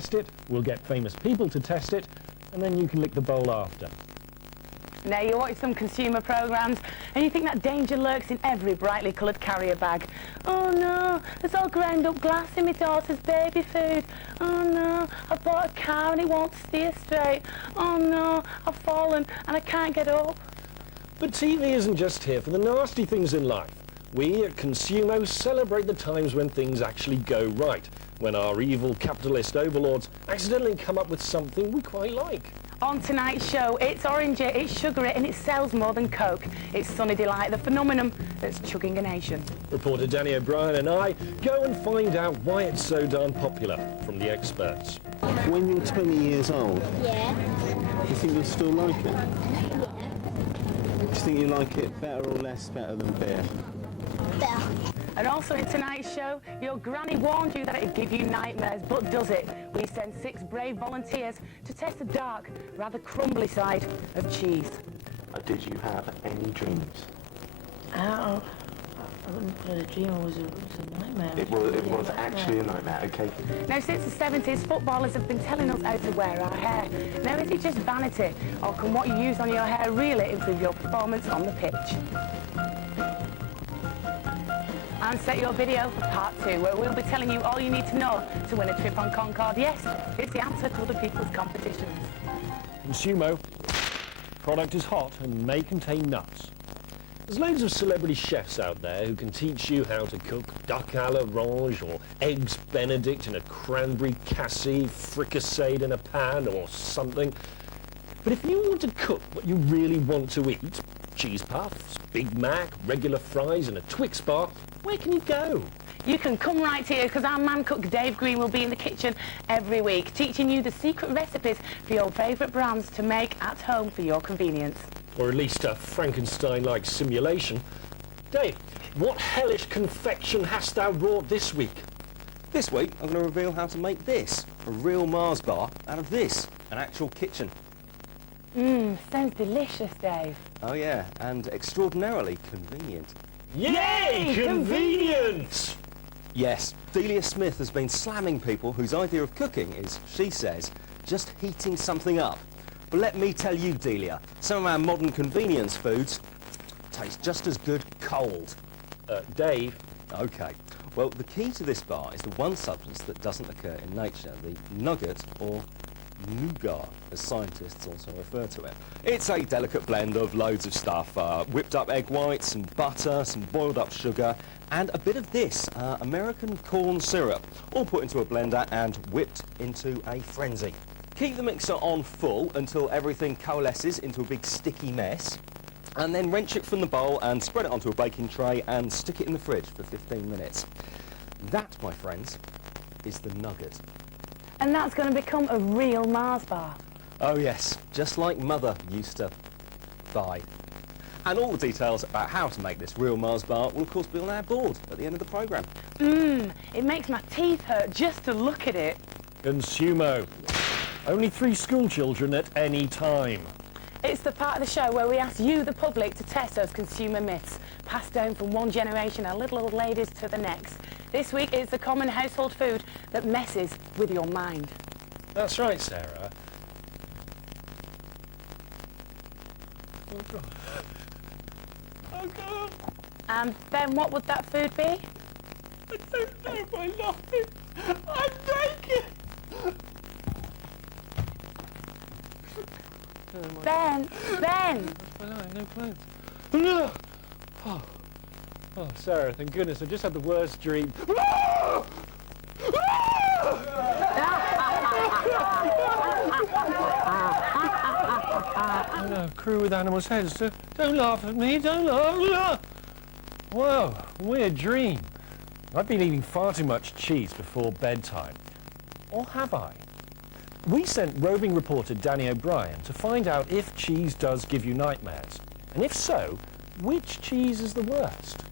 test it, we'll get famous people to test it, and then you can lick the bowl after. Now you watch some consumer programmes and you think that danger lurks in every brightly coloured carrier bag. Oh no, there's all ground up glass in my daughter's baby food. Oh no, I bought a car and it won't steer straight. Oh no, I've fallen and I can't get up. But TV isn't just here for the nasty things in life. We at Consumo celebrate the times when things actually go right, when our evil capitalist overlords accidentally come up with something we quite like. On tonight's show, it's orangey, it's sugary and it sells more than Coke. It's Sunny Delight, the phenomenon that's chugging a nation. Reporter Danny O'Brien and I go and find out why it's so darn popular from the experts. When you're 20 years old, Yeah. do you think you'll still like it? Yeah. Do you think you like it better or less better than beer? Better. And also in tonight's show, your granny warned you that it'd give you nightmares, but does it? We send 6 brave volunteers to test the dark, rather crumbly side of cheese. Did you have any dreams? I wouldn't call it a dream, it was a nightmare. It was actually a nightmare, okay. Now, since the 70s, footballers have been telling us how to wear our hair. Now, is it just vanity, or can what you use on your hair really improve your performance on the pitch? And set your video for part 2, where we'll be telling you all you need to know to win a trip on Concorde. Yes, it's the answer to other people's competitions. Consumo. Product is hot and may contain nuts. There's loads of celebrity chefs out there who can teach you how to cook duck à l'orange or eggs Benedict in a cranberry cassis fricasseed in a pan or something. But if you want to cook what you really want to eat, cheese puffs, Big Mac, regular fries and a Twix bar, where can you go? You can come right here because our man cook Dave Green will be in the kitchen every week, teaching you the secret recipes for your favourite brands to make at home for your convenience. Or at least a Frankenstein-like simulation. Dave, what hellish confection hast thou wrought this week? This week, I'm going to reveal how to make this, a real Mars bar, out of this, an actual kitchen. Sounds delicious, Dave. Oh yeah, and extraordinarily convenient. Yay! Convenient! Yes, Delia Smith has been slamming people whose idea of cooking is, she says, just heating something up. But let me tell you, Delia, some of our modern convenience foods taste just as good cold. Dave. Okay. Well, the key to this bar is the one substance that doesn't occur in nature, the nugget, or nougat, as scientists also refer to it. It's a delicate blend of loads of stuff, whipped up egg whites, some butter, some boiled up sugar, and a bit of this, American corn syrup, all put into a blender and whipped into a frenzy. Keep the mixer on full until everything coalesces into a big sticky mess, and then wrench it from the bowl and spread it onto a baking tray and stick it in the fridge for 15 minutes. That, my friends, is the nugget. And that's going to become a real Mars bar. Oh yes, just like Mother used to buy. And all the details about how to make this real Mars bar will of course be on our board at the end of the programme. It makes my teeth hurt just to look at it. Consumo. Only 3 school children at any time. It's the part of the show where we ask you, the public, to test those consumer myths passed down from one generation of little old ladies to the next. This week is the common household food that messes with your mind. That's right, Sarah. Oh, God. Oh, God. And Ben, what would that food be? I don't know my life. I'm naked. Ben! No clothes. No. Oh, Sarah, thank goodness. I just had the worst dream. Oh, no, crew with animals' heads. Don't laugh at me. Don't laugh. Whoa, weird dream. I've been eating far too much cheese before bedtime. Or have I? We sent roving reporter Danny O'Brien to find out if cheese does give you nightmares. And if so, which cheese is the worst?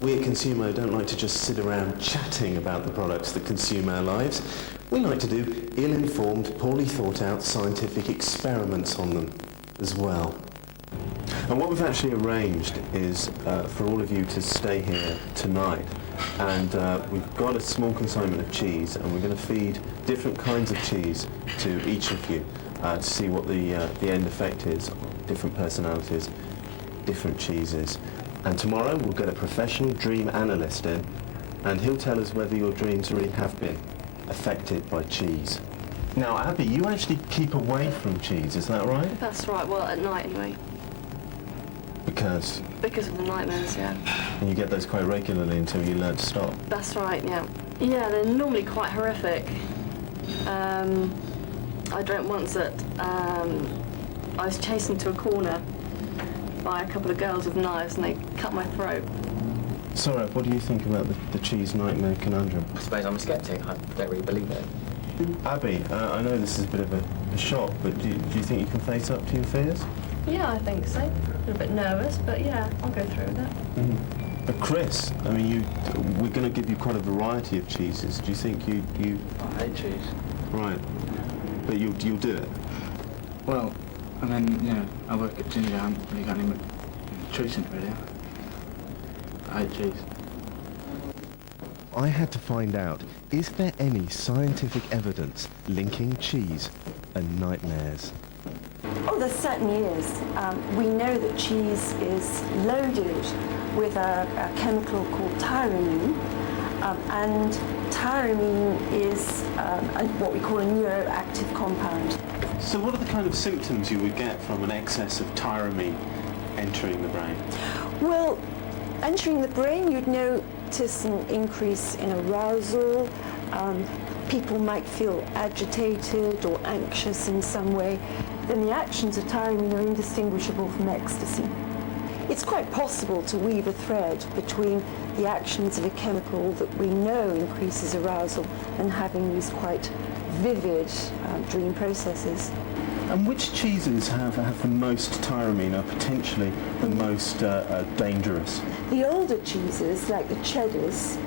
We at Consumo don't like to just sit around chatting about the products that consume our lives. We like to do ill-informed, poorly thought out scientific experiments on them as well. And what we've actually arranged is for all of you to stay here tonight. And we've got a small consignment of cheese, and we're going to feed different kinds of cheese to each of you to see what the end effect is. Different personalities, different cheeses. And tomorrow we'll get a professional dream analyst in, and he'll tell us whether your dreams really have been affected by cheese. Now, Abby, you actually keep away from cheese, is that right? That's right, well, at night anyway. Because Because of the nightmares, yeah. and you get those quite regularly until you learn to stop. That's right, yeah. Yeah, they're normally quite horrific. I dreamt once that I was chased into a corner by a couple of girls with knives and they cut my throat. Sara, what do you think about the cheese nightmare conundrum? I suppose I'm a sceptic. I don't really believe it. Abby, I know this is a bit of a shock, but do you think you can face up to your fears? Yeah, I think so. A little bit nervous, but yeah, I'll go through with it. But Chris, I mean, we're going to give you quite a variety of cheeses. Do you think you I hate cheese. right? But you'll do it. Well, I mean, you know, I work at Ginger. I haven't really got any choice in it, really. I hate cheese. I had to find out, is there any scientific evidence linking cheese and nightmares? Oh, there certainly is. We know that cheese is loaded with a chemical called tyramine, and tyramine is what we call a neuroactive compound. So what are the kind of symptoms you would get from an excess of tyramine entering the brain? Well, entering the brain, you'd notice an increase in arousal. People might feel agitated or anxious in some way. Then the actions of tyramine are indistinguishable from ecstasy. It's quite possible to weave a thread between the actions of a chemical that we know increases arousal and having these quite vivid dream processes. And which cheeses have the most tyramine, or potentially the most dangerous? The older cheeses, like the cheddars,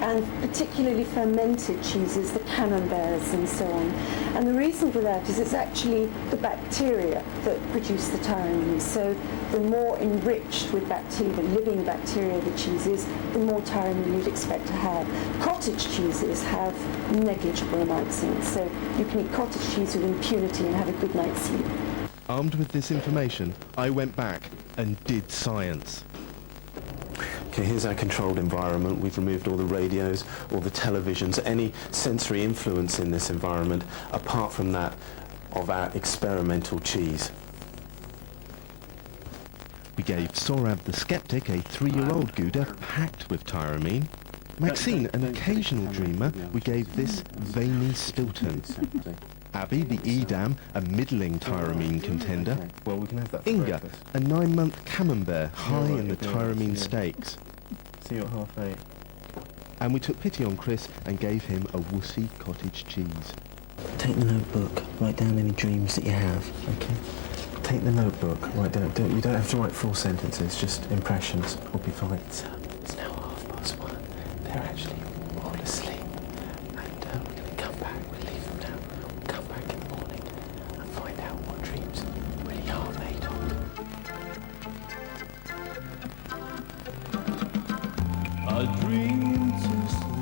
and particularly fermented cheeses, the camemberts and so on. And the reason for that is it's actually the bacteria that produce the tyramine. So the more enriched with bacteria, the living bacteria the cheese is, the more tyramine you'd expect to have. Cottage cheeses have negligible amounts in it, so you can eat cottage cheese with impunity and have a good night's sleep. Armed with this information, I went back and did science. Okay, here's our controlled environment. We've removed all the radios, all the televisions, any sensory influence in this environment, apart from that of our experimental cheese. We gave Sorab the skeptic, a 3-year-old Gouda packed with tyramine. Maxine, an occasional dreamer, we gave this veiny Stilton. Abby, the Edam, a middling tyramine contender. Well, we can have that for Inga, breakfast. a 9-month camembert high in the tyramine stakes. See you at 8:30. And we took pity on Chris and gave him a wussy cottage cheese. Take the notebook, write down any dreams that you have, okay? Take the notebook, write down. You don't have to write full sentences, just impressions. We'll be fine. It's now 1:30. They're actually all asleep. And we're going to come back, we'll leave them now. We'll come back in the morning and find out what dreams really are made of. A dream to sleep.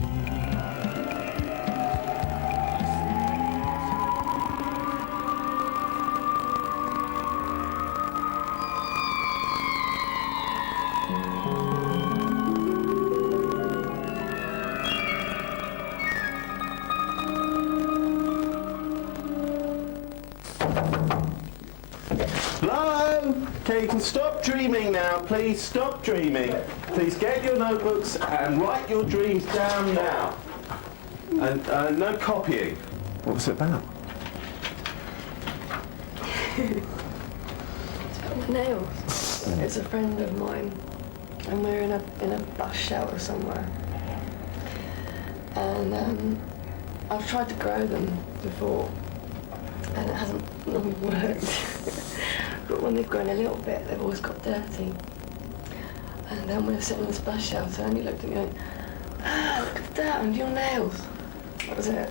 Hello? Okay, you can stop dreaming now. Please stop dreaming. Please get your notebooks and write your dreams down now. And no copying. What was it about? My nails. It's a friend of mine, and we're in a bus shelter somewhere. And I've tried to grow them before, and it hasn't really worked. But when they've grown a little bit, they've always got dirty. And then when we were sitting in this bus shelter, and he looked at me and went, look at that, and your nails. That was it.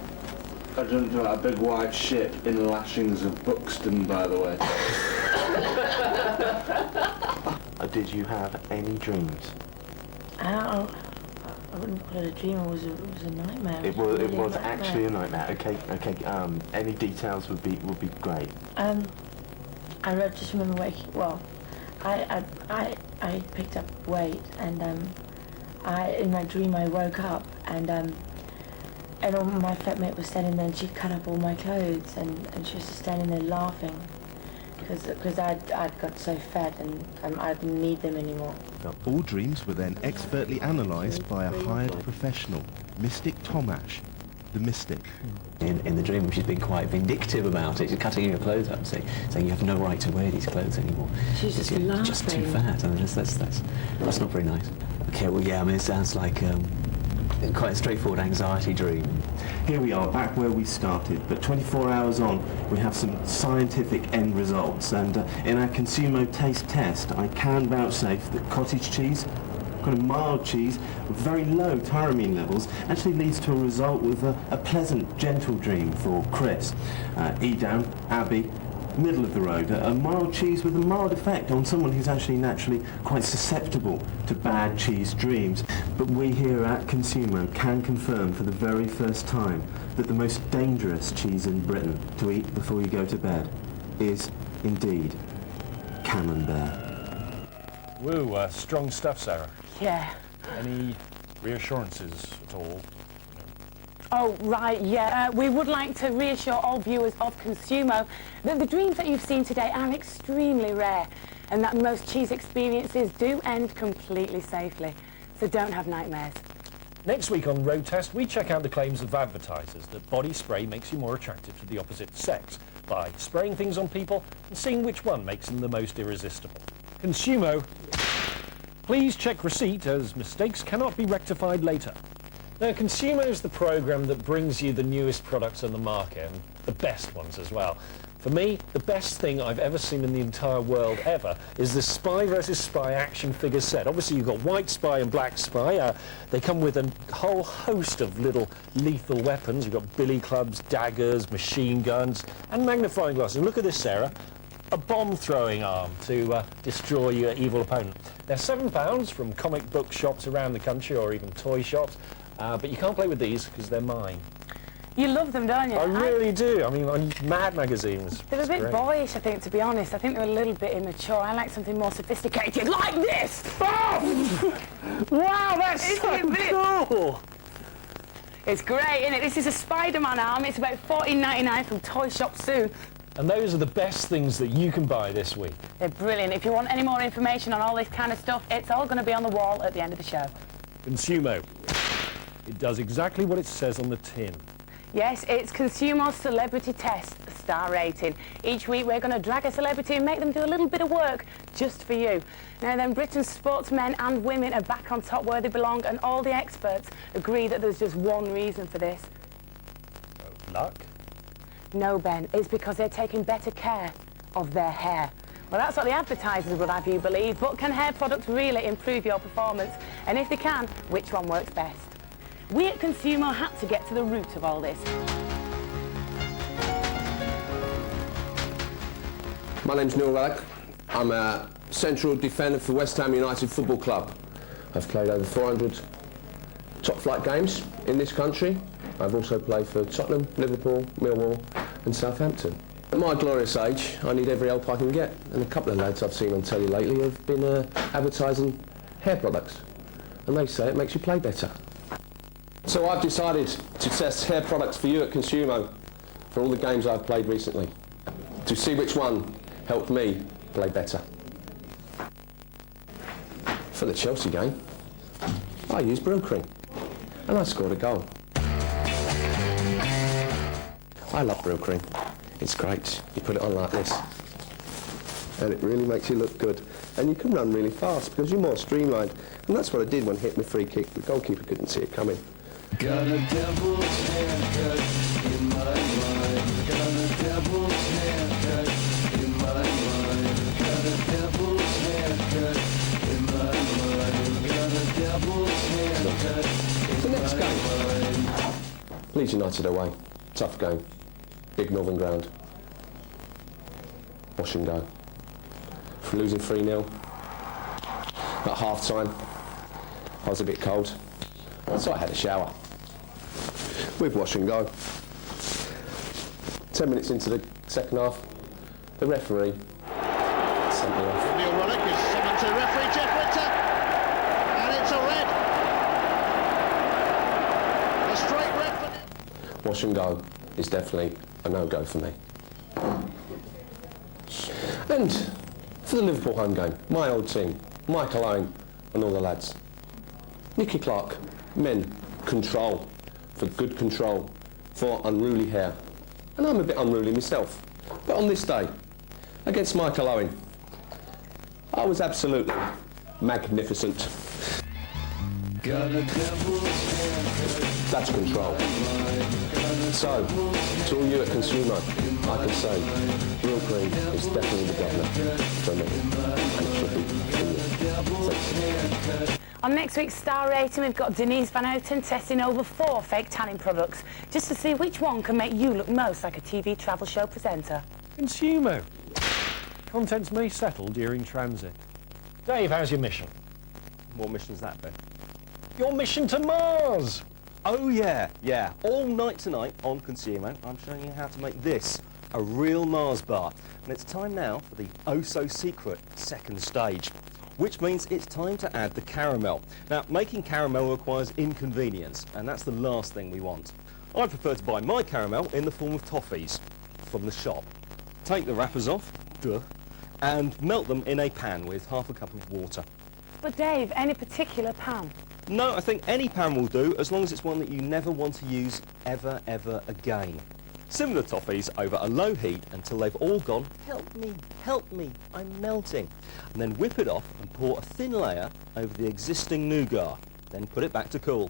I jumped out a big white ship in the lashings of Buxton, by the way. did you have any dreams? I wouldn't call it a dream. It was a nightmare. It really was a nightmare. actually a nightmare. Okay. Any details would be great. Just remember waking. Well, I picked up weight, and in my dream I woke up, and all my flatmate was standing there, and she cut up all my clothes, and she was just standing there laughing, because I'd got so fat and I didn't need them anymore. All dreams were then expertly analysed by a hired professional, Mystic Tomash, the Mystic. In the dream, she's been quite vindictive about it. She's cutting your clothes up, saying you have no right to wear these clothes anymore. She's just You're laughing. just too fat. I mean, that's not very nice. Okay, well, yeah, I mean, it sounds like quite a straightforward anxiety dream. Here we are, back where we started, but 24 hours on, we have some scientific end results, and in our Consumo taste test, I can vouchsafe that cottage cheese, kind of mild cheese, with very low tyramine levels, actually leads to a result with a pleasant, gentle dream for Chris. Edam, Abby, middle of the road, a mild cheese with a mild effect on someone who's actually naturally quite susceptible to bad cheese dreams. But we here at Consumo can confirm for the very first time that the most dangerous cheese in Britain to eat before you go to bed is indeed Camembert. Woo, strong stuff, Sarah. Yeah. Any reassurances at all? Oh, right, yeah. We would like to reassure all viewers of Consumo that the dreams that you've seen today are extremely rare, and that most cheese experiences do end completely safely. So don't have nightmares. Next week on Road Test, we check out the claims of advertisers that body spray makes you more attractive to the opposite sex by spraying things on people and seeing which one makes them the most irresistible. Consumo, please check receipt, as mistakes cannot be rectified later. Now, Consumo is the programme that brings you the newest products on the market, and the best ones as well. For me, the best thing I've ever seen in the entire world ever is the Spy vs Spy action figure set. Obviously, you've got White Spy and Black Spy. They come with a whole host of little lethal weapons. You've got billy clubs, daggers, machine guns, and magnifying glasses. And look at this, Sarah. A bomb-throwing arm to destroy your evil opponent. They're £7 from comic book shops around the country, or even toy shops. But you can't play with these because they're mine. You love them, don't you? I really do. I mean, on Mad magazines. They're a bit great. boyish, I think, to be honest. I think they're a little bit immature. I like something more sophisticated, like this! Oh! Wow, that's so cool! It's great, isn't it? This is a Spider-Man arm. It's about $14.99 from Toy Shop Soon. And those are the best things that you can buy this week. They're brilliant. If you want any more information on all this kind of stuff, it's all going to be on the wall at the end of the show. Consumo. It does exactly what it says on the tin. Yes, it's Consumo's Celebrity Test star rating. Each week we're going to drag a celebrity and make them do a little bit of work just for you. Now then, Britain's sportsmen and women are back on top where they belong, and all the experts agree that there's just one reason for this. Luck? No, Ben, it's because they're taking better care of their hair. Well, that's what the advertisers would have you believe, but can hair products really improve your performance? And if they can, which one works best? We at Consumo had to get to the root of all this. My name's Neil Ruddock. I'm a central defender for West Ham United Football Club. I've played over 400 top-flight games in this country. I've also played for Tottenham, Liverpool, Millwall and Southampton. At my glorious age, I need every help I can get, and a couple of lads I've seen on telly lately have been advertising hair products, and they say it makes you play better. So I've decided to test hair products for you at Consumo for all the games I've played recently, to see which one helped me play better. For the Chelsea game, I used Brill Cream, and I scored a goal. I love Brill Cream. It's great. You put it on like this, and it really makes you look good. And you can run really fast because you're more streamlined. And that's what I did when I hit my free kick. The goalkeeper couldn't see it coming. Got a devil's haircut in my mind. Got a devil's haircut in my mind. Got a devil's haircut in my mind. Got a devil's haircut in The next my game. mind. Leeds United away. Tough game. Big Northern ground. Wash and go. For losing 3-0. At half time, I was a bit cold, so I had a shower. With wash and go. 10 minutes into the second half, the referee sent me off. Neil Ruddock is summoned to referee Jeff Winter, and it's a red. A straight red for Neil. Wash and go is definitely a no-go for me. And for the Liverpool home game, my old team, Michael Owen and all the lads. Nicky Clark, men, control, for good control, for unruly hair. And I'm a bit unruly myself. But on this day, against Michael Owen, I was absolutely magnificent. That's control. So, to all you at Consumo, I can say, real cream is definitely the governor for me, and it should be for you. On next week's Star Rating, we've got Denise Van Outen testing over 4 fake tanning products, just to see which one can make you look most like a TV travel show presenter. Consumo. Contents may settle during transit. Dave, how's your mission? What mission's that, Ben? Your mission to Mars! Oh yeah. All night tonight on Consumo, I'm showing you how to make this a real Mars bar. And it's time now for the oh-so-secret second stage, which means it's time to add the caramel. Now, making caramel requires inconvenience, and that's the last thing we want. I prefer to buy my caramel in the form of toffees from the shop. Take the wrappers off, and melt them in a pan with half a cup of water. But Dave, any particular pan? No, I think any pan will do, as long as it's one that you never want to use ever again. Simmer the toffees over a low heat until they've all gone, help me, I'm melting. And then whip it off and pour a thin layer over the existing nougat. Then put it back to cool.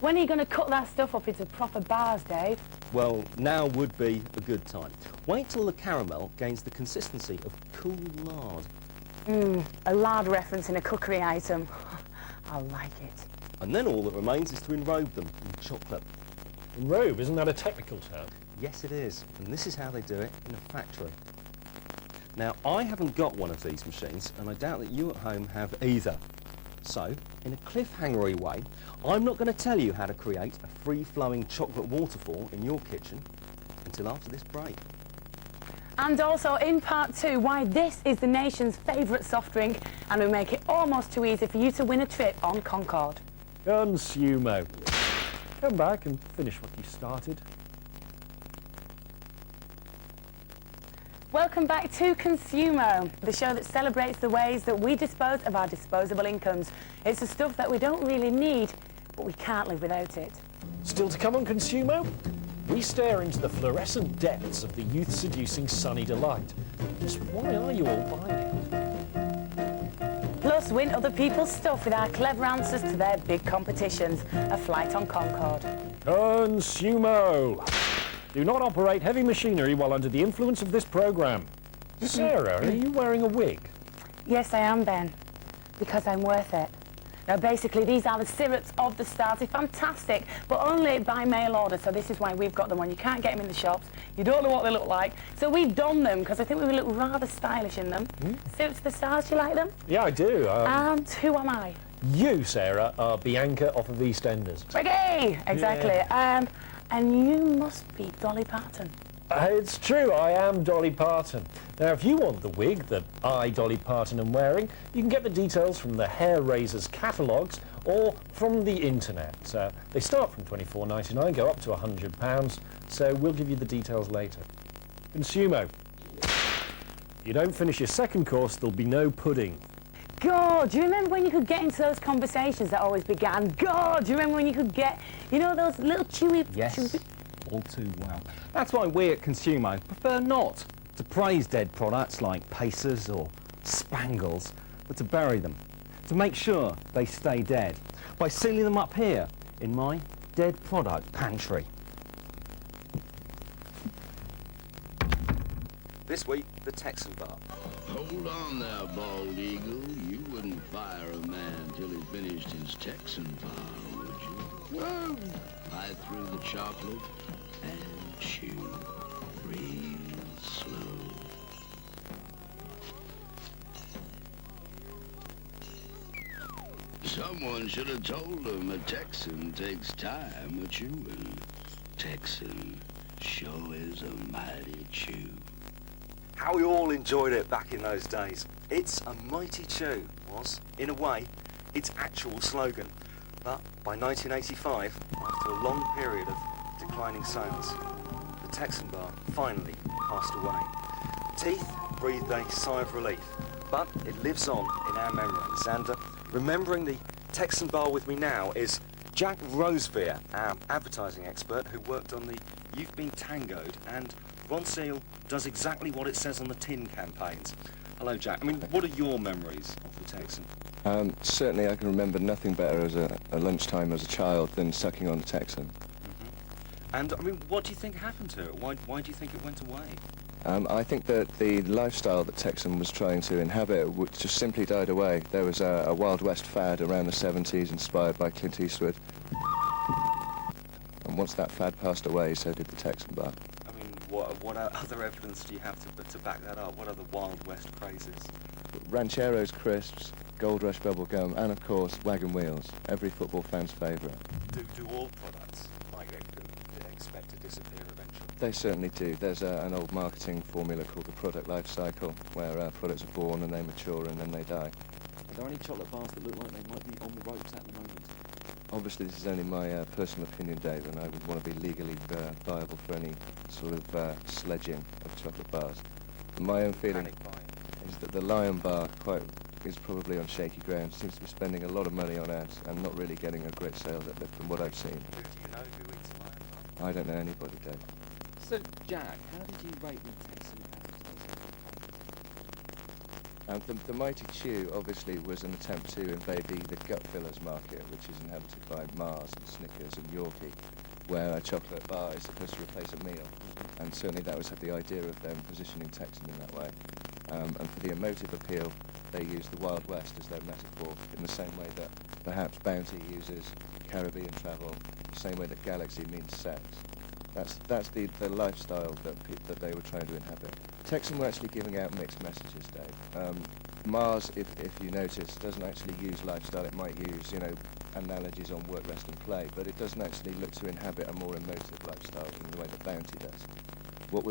When are you going to cut that stuff up into proper bars, Dave? Well, now would be a good time. Wait till the caramel gains the consistency of cool lard. A lard reference in a cookery item. I like it. And then all that remains is to enrobe them in chocolate. Enrobe, isn't that a technical term? Yes, it is. And this is how they do it in a factory. Now, I haven't got one of these machines, and I doubt that you at home have either. So, in a cliffhangery way, I'm not going to tell you how to create a free-flowing chocolate waterfall in your kitchen until after this break. And also in part 2, why this is the nation's favourite soft drink, and we make it almost too easy for you to win a trip on Concorde. Consumo. Come back and finish what you started. Welcome back to Consumo, the show that celebrates the ways that we dispose of our disposable incomes. It's the stuff that we don't really need, but we can't live without it. Still to come on Consumo? We stare into the fluorescent depths of the youth-seducing Sunny Delight. Just why are you all buying it? Plus, win other people's stuff with our clever answers to their big competitions. A flight on Concorde. Consumo! Do not operate heavy machinery while under the influence of this program. Sarah, are you wearing a wig? Yes, I am, Ben, because I'm worth it. Now, basically, these are the syrups of the stars. They're fantastic, but only by mail order, so this is why we've got them on. You can't get them in the shops. You don't know what they look like. So we've done them, because I think we look rather stylish in them. Syrups of the stars, do you like them? Yeah, I do. And who am I? You, Sarah, are Bianca off of EastEnders. Ricky! Exactly. Yeah. And you must be Dolly Parton. It's true, I am Dolly Parton. Now, if you want the wig that I, Dolly Parton, am wearing, you can get the details from the Hair Raisers catalogues or from the internet. They start from $24.99, go up to £100, so we'll give you the details later. Consumo. If you don't finish your second course, there'll be no pudding. God, do you remember when you could get into those conversations that always began? God, do you remember when you could get, you know, those little chewy... Yes, chewy... all too well. That's why we at Consumo prefer not to praise dead products like Pacers or Spangles, but to bury them, to make sure they stay dead, by sealing them up here in my dead product pantry. This week, the Texan bar. Hold on there, bald eagle. You wouldn't fire a man till he finished his Texan file, would you? Well, bite through the chocolate and chew real slow. Someone should have told him a Texan takes time a chewing. Texan sure is a mighty chew. How we all enjoyed it back in those days. It's a mighty chew was, in a way, its actual slogan. But by 1985, after a long period of declining sales, the Texan bar finally passed away. Teeth breathed a sigh of relief, but it lives on in our memories. And remembering the Texan bar with me now is Jack Rosevear, our advertising expert who worked on the You've Been Tangoed and Ron Seal does exactly what it says on the tin campaigns. Hello, Jack. I mean, what are your memories of the Texan? Certainly I can remember nothing better as a lunchtime as a child than sucking on a Texan. And, I mean, what do you think happened to it? Why do you think it went away? I think that the lifestyle that Texan was trying to inhabit just simply died away. There was a Wild West fad around the 70s inspired by Clint Eastwood. And once that fad passed away, so did the Texan bar. I mean, what other evidence do you have to back that up? What are the Wild West crazes? Rancheros crisps, Gold Rush bubble gum, and of course, wagon wheels. Every football fan's favourite. Do all products expect to disappear eventually? They certainly do. There's an old marketing formula called the product life cycle, where products are born and they mature and then they die. Are there any chocolate bars that look like they might be on the ropes at the moment? Obviously, this is only my personal opinion, Dave, and I would want to be legally liable for any sort of sledging of chocolate bars. My own feeling is that the Lion Bar is probably on shaky ground. Seems to be spending a lot of money on ads and not really getting a great sales uplift from what I've seen. Do you know who eats Lion Bar? I don't know anybody, Dave. So, Jack, how did you rate the Texan advertising? The Mighty Chew obviously was an attempt to invade the gut fillers market, which is inhabited by Mars and Snickers and Yorkie, where a chocolate bar is supposed to replace a meal. And certainly that was the idea of them positioning Texan in that way. And for the emotive appeal, they used the Wild West as their metaphor, in the same way that perhaps Bounty uses Caribbean travel, the same way that Galaxy means sex. That's the lifestyle that they were trying to inhabit. Texan were actually giving out mixed messages, Dave. Mars, if you notice, doesn't actually use lifestyle. It might use, analogies on work, rest and play, but it doesn't actually look to inhabit a more emotive lifestyle in the way that Bounty does. What they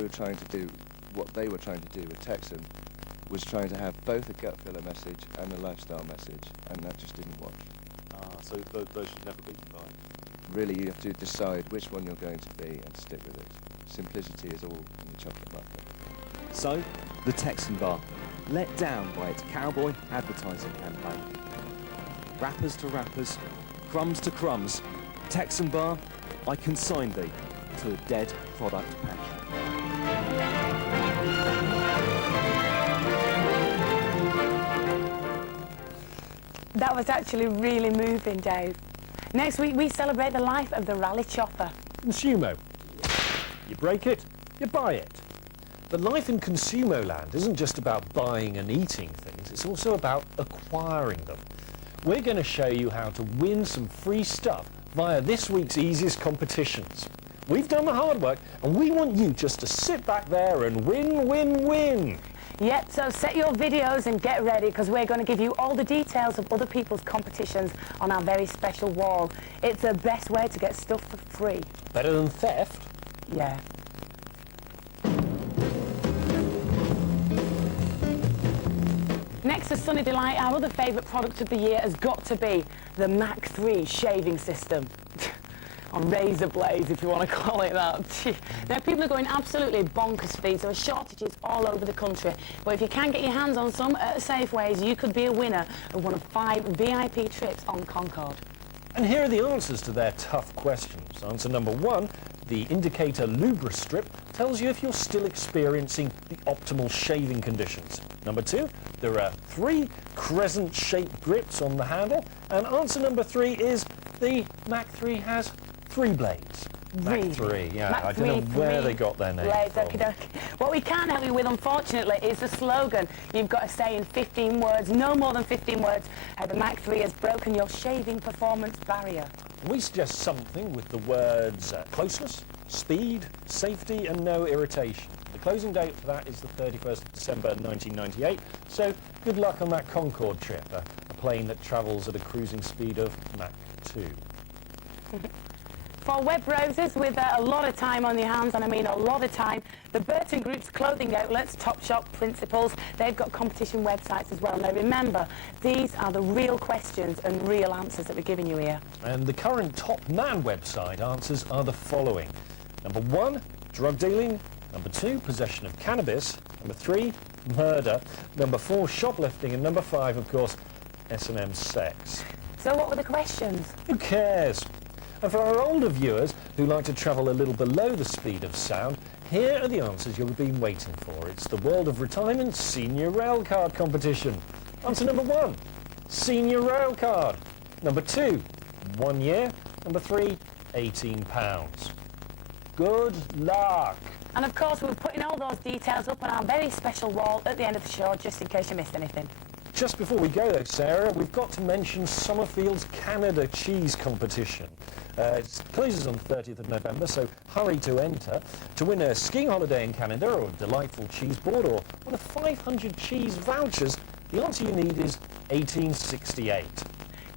were trying to do with Texan was trying to have both a gut filler message and a lifestyle message, and that just didn't wash. So those should never be combined. Really, you have to decide which one you're going to be and stick with it. Simplicity is all in the chocolate market. So, the Texan bar, let down by its cowboy advertising campaign. Rappers to rappers, crumbs to crumbs, Texan bar, I consign thee to the dead product pantry. That was actually really moving, Dave. Next week we celebrate the life of the rally chopper. Consumo. You break it, you buy it. But life in Consumo land isn't just about buying and eating things, it's also about acquiring them. We're going to show you how to win some free stuff via this week's easiest competitions. We've done the hard work and we want you just to sit back there and win, win, win. Yep, so set your videos and get ready because we're going to give you all the details of other people's competitions on our very special wall. It's the best way to get stuff for free. Better than theft? Yeah. Next to Sunny Delight, our other favourite product of the year has got to be the Mach 3 shaving system. On razor blades, if you want to call it that. Now, people are going absolutely bonkers for these. There are shortages all over the country. But if you can get your hands on some at Safeways, you could be a winner of one of 5 VIP trips on Concorde. And here are the answers to their tough questions. Answer number 1, the indicator Lubra strip tells you if you're still experiencing the optimal shaving conditions. Number 2, there are 3 crescent-shaped grips on the handle. And answer number 3 is the Mach 3 has 3 blades. Mach 3, yeah. Mach I don't know where they got their name blades, from. okey-dokey. What we can't help you with, unfortunately, is the slogan. You've got to say in 15 words, no more than 15 words, how the Mach 3 has broken your shaving performance barrier. We suggest something with the words closeness, speed, safety and no irritation. The closing date for that is the 31st of December 1998, so good luck on that Concorde trip. A plane that travels at a cruising speed of Mach 2. For web browsers with a lot of time on your hands, and I mean a lot of time, the Burton Group's clothing outlets, Topshop, Principles, they've got competition websites as well. Now remember, these are the real questions and real answers that we're giving you here. And the current Top Man website answers are the following. Number 1, drug dealing. Number 2, possession of cannabis. Number 3, murder. Number 4, shoplifting. And number 5, of course, S&M sex. So what were the questions? Who cares? And for our older viewers who like to travel a little below the speed of sound, here are the answers you've been waiting for. It's the World of Retirement Senior Rail Card Competition. Answer number 1, Senior Rail Card. Number 2, 1 year. Number 3, £18. Good luck. And of course, we're putting all those details up on our very special wall at the end of the show, just in case you missed anything. Just before we go though, Sarah, we've got to mention Summerfield's Canada Cheese Competition. It closes on the 30th of November, so hurry to enter. To win a skiing holiday in Canada or a delightful cheese board or one of 500 cheese vouchers, the answer you need is 1868.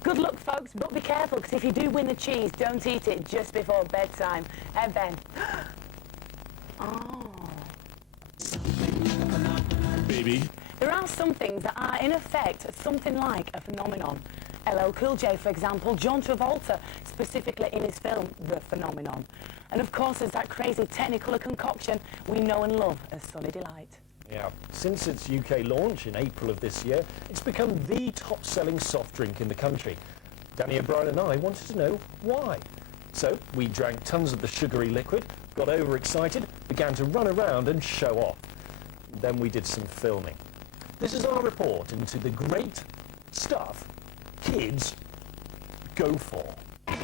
Good luck, folks, but be careful, because if you do win the cheese, don't eat it just before bedtime. Hey, Ben. Oh. Baby. There are some things that are, in effect, something like a phenomenon. LL Cool J, for example, John Travolta, specifically in his film, The Phenomenon. And of course, there's that crazy Technicolor concoction we know and love as Sunny Delight. Yeah, since its UK launch in April of this year, it's become the top-selling soft drink in the country. Danny O'Brien and I wanted to know why. So we drank tons of the sugary liquid, got overexcited, began to run around and show off. Then we did some filming. This is our report into the great stuff kids go for. Got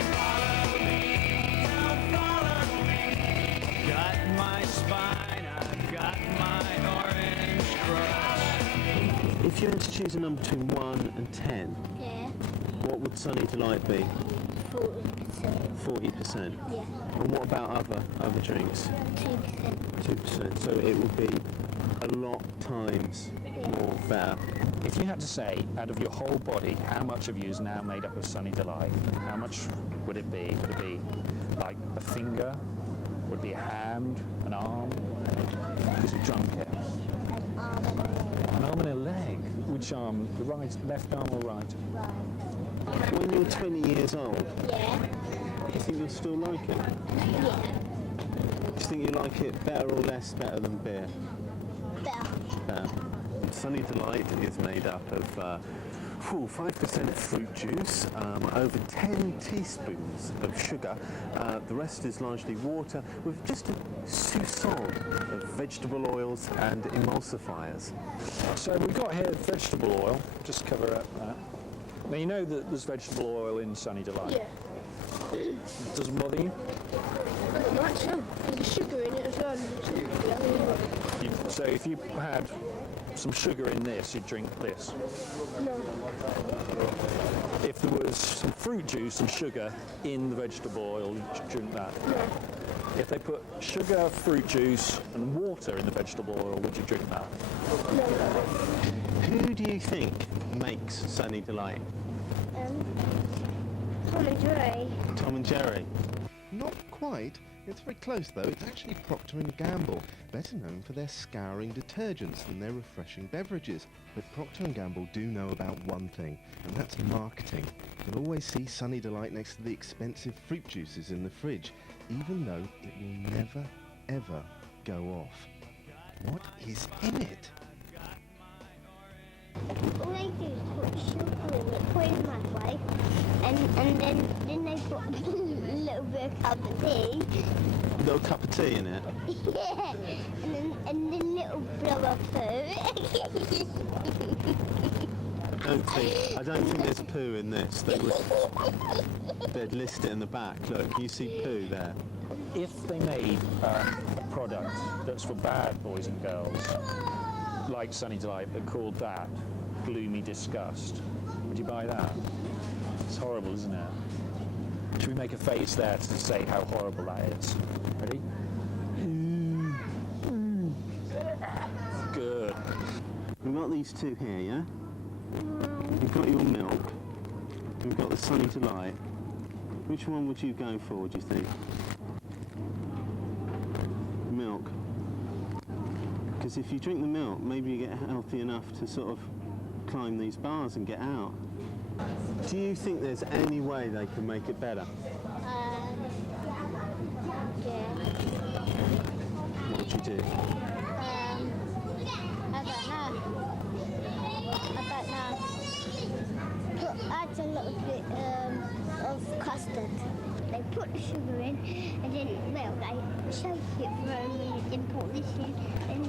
my spine, I've got my orange crush. If you had to choose a number between 1 and 10, Yeah, what would Sunny Delight be? 40%. 40%. Yeah, And what about other drinks? 2%. 2%. So it would be a lot times more better. If you had to say, out of your whole body, how much of you is now made up of Sunny Delight, how much would it be? Would it be like a finger? Would it be a hand? An arm? Because you drunk it. An arm and a leg. An arm and a leg? Which arm? The right, left arm or right? Right. When you're 20 years old, Yeah. do you think you'll still like it? Yeah. Do you think you like it better or less better than beer? Better. Sunny Delight is made up of 5% fruit juice, over 10 teaspoons of sugar. The rest is largely water with just a soupçon of vegetable oils and emulsifiers. So we've got here vegetable oil, just cover up that. Now you know that there's vegetable oil in Sunny Delight? Yeah. Doesn't bother you? Not so. There's sugar in it as well. So if you had some sugar in this, you'd drink this. No. If there was some fruit juice and sugar in the vegetable oil, you'd drink that. No. If they put sugar, fruit juice and water in the vegetable oil, would you drink that? No. Who do you think makes Sunny Delight? Tom and Jerry. Tom and Jerry. Not quite. It's very close though. It's actually Procter & Gamble, better known for their scouring detergents than their refreshing beverages. But Procter & Gamble do know about one thing, and that's marketing. You'll always see Sunny Delight next to the expensive fruit juices in the fridge, even though it will never, ever go off. What is in it? All they do is put sugar in it, put it in the microwave, and then they put a little bit of cup of tea. A little cup of tea in it? Yeah, and then little blow of poo. I don't think there's poo in this. They'd list it in the back. Look, you see poo there. If they made a product that's for bad boys and girls, like Sunny Delight, but called that Gloomy Disgust, would you buy that? It's horrible, isn't it? Should we make a face there to say how horrible that is? Ready? Good. We've got these two here, yeah? We've got your milk. We've got the Sunny Delight. Which one would you go for, do you think? Milk. Because if you drink the milk, maybe you get healthy enough to sort of climb these bars and get out. Do you think there's any way they can make it better? Yeah. What would you do? I don't know. Add a little bit of custard. They put the sugar in and then they shake it for a minute, then put this in and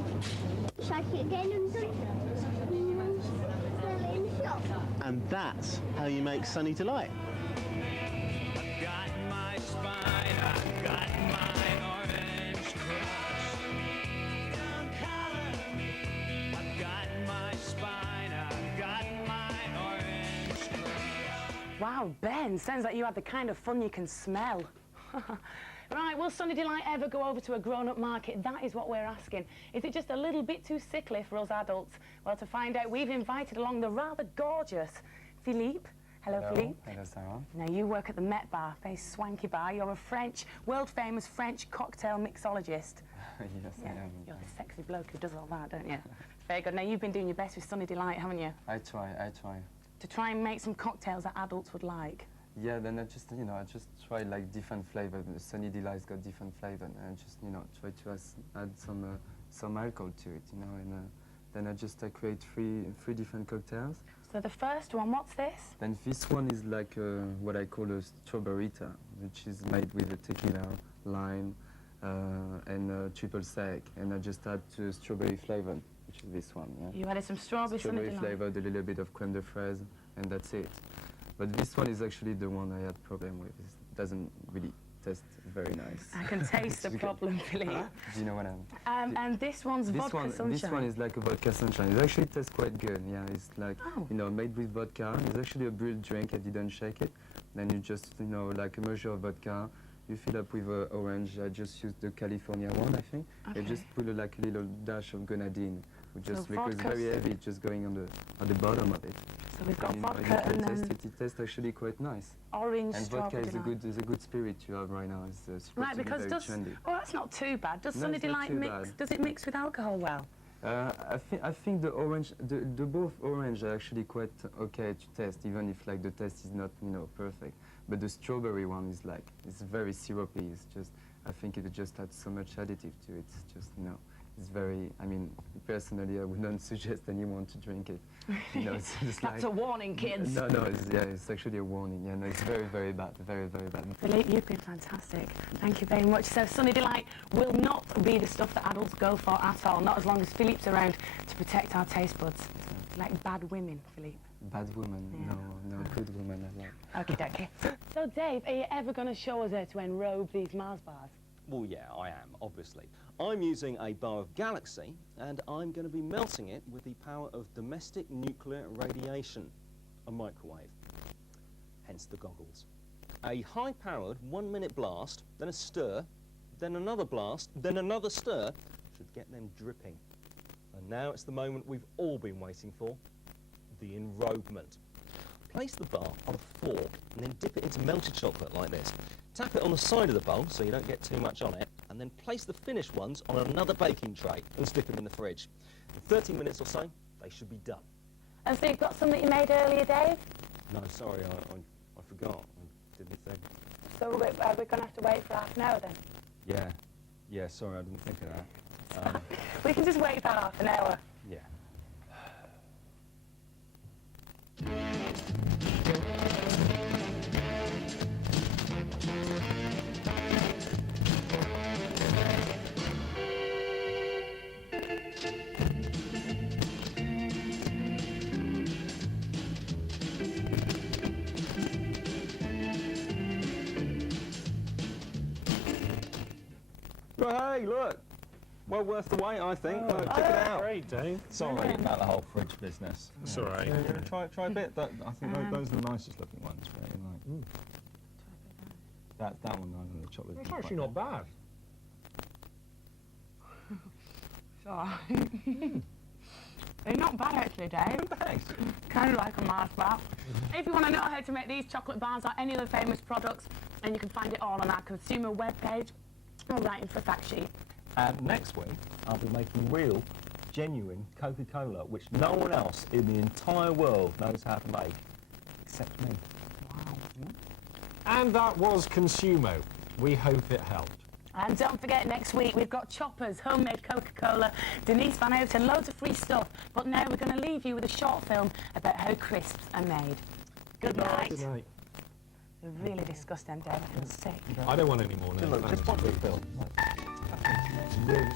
shake it again and sell it in the shop. And that's how you make Sunny Delight. Wow, Ben, sounds like you had the kind of fun you can smell. Right, will Sunny Delight ever go over to a grown-up market? That is what we're asking. Is it just a little bit too sickly for us adults? Well, to find out, we've invited along the rather gorgeous Philippe. Hello, Philippe. Hello, Sarah. Now, you work at the Met Bar, very swanky bar. You're a world-famous French cocktail mixologist. Yes, I am. You're the sexy bloke who does all that, don't you? Very good. Now, you've been doing your best with Sunny Delight, haven't you? I try. To try and make some cocktails that adults would like. Yeah, then I just try like different flavor. The Sunny Delight's got different flavor, and I just, try to add some alcohol to it, and then I just create three different cocktails. So the first one, what's this? Then this one is like what I call a strawberryta, which is made with a tequila, lime, and triple sec, and I just add strawberry flavor, which is this one. Yeah? You added some strawberry flavored, a little bit of crème de fraise, and that's it. But this one is actually the one I had problem with. It doesn't really taste very nice. I can taste the problem, Philippe. Do you know what I mean? And this one's vodka sunshine. This one is like a vodka sunshine. It actually tastes quite good. Yeah, it's like made with vodka. It's actually a brewed drink. I didn't shake it. Then you just like a measure of vodka. You fill up with orange. I just used the California one, I think. Okay. I just put like a little dash of grenadine, because it's vodka, very heavy, just going on the bottom of it. So we've got and vodka and then it tastes actually quite nice. Orange and strawberry vodka is a good spirit to have right now. It's right, because trendy. Oh, that's not too bad. Does No, Sunny it's not Delight too mix? bad. Does it mix with alcohol well? I think the orange, the both orange are actually quite okay to taste, even if like the taste is not perfect. But the strawberry one is like it's very syrupy. It's just I think it just adds so much additive to it. It's just it's very. I mean, personally, I would not suggest anyone to drink it. It's just That's a warning, kids. No, it's actually a warning. Yeah, no, it's very, very bad, very, very bad. Philippe, you've been fantastic. Thank you very much. So Sunny Delight will not be the stuff that adults go for at all, not as long as Philippe's around to protect our taste buds. Like bad women, Philippe. Bad woman? Yeah. No, good woman, I like. Okay. So Dave, are you ever going to show us how to enrobe these Mars bars? Well, yeah, I am, obviously. I'm using a bar of Galaxy, and I'm going to be melting it with the power of domestic nuclear radiation, a microwave, hence the goggles. A high-powered 1-minute blast, then a stir, then another blast, then another stir, should get them dripping. And now it's the moment we've all been waiting for, the enrobement. Place the bar on a fork and then dip it into melted chocolate like this. Tap it on the side of the bowl so you don't get too much on it, and then place the finished ones on another baking tray and stick them in the fridge. In 30 minutes or so, they should be done. And so you've got some that you made earlier, Dave? No, sorry, I forgot. I didn't think. So are we going to have to wait for half an hour then? Yeah, sorry, I didn't think of that. We can just wait for half an hour. Yeah. Well, hey, look. Well worth the wait, I think. Look, check it out. Great, Dave. Sorry about the whole fridge business. It's all right. Try a bit. I think those are the nicest looking ones. Really, like. That one, the chocolate. It's actually not bad. Sorry. They're not bad actually, Dave. Thanks. Kind of like a Mars bar. If you want to know how to make these chocolate bars or any other famous products, and you can find it all on our consumer webpage or writing for a fact sheet. And next week, I'll be making real, genuine Coca-Cola, which no one else in the entire world knows how to make, except me. And that was Consumo. We hope it helped. And don't forget, next week we've got choppers, homemade Coca-Cola, Denise Van Houten, loads of free stuff. But now we're going to leave you with a short film about how crisps are made. Good night. Good night. They're really disgusting, Dave. I feel sick. I don't want any more now. Look, just one quick film. Really.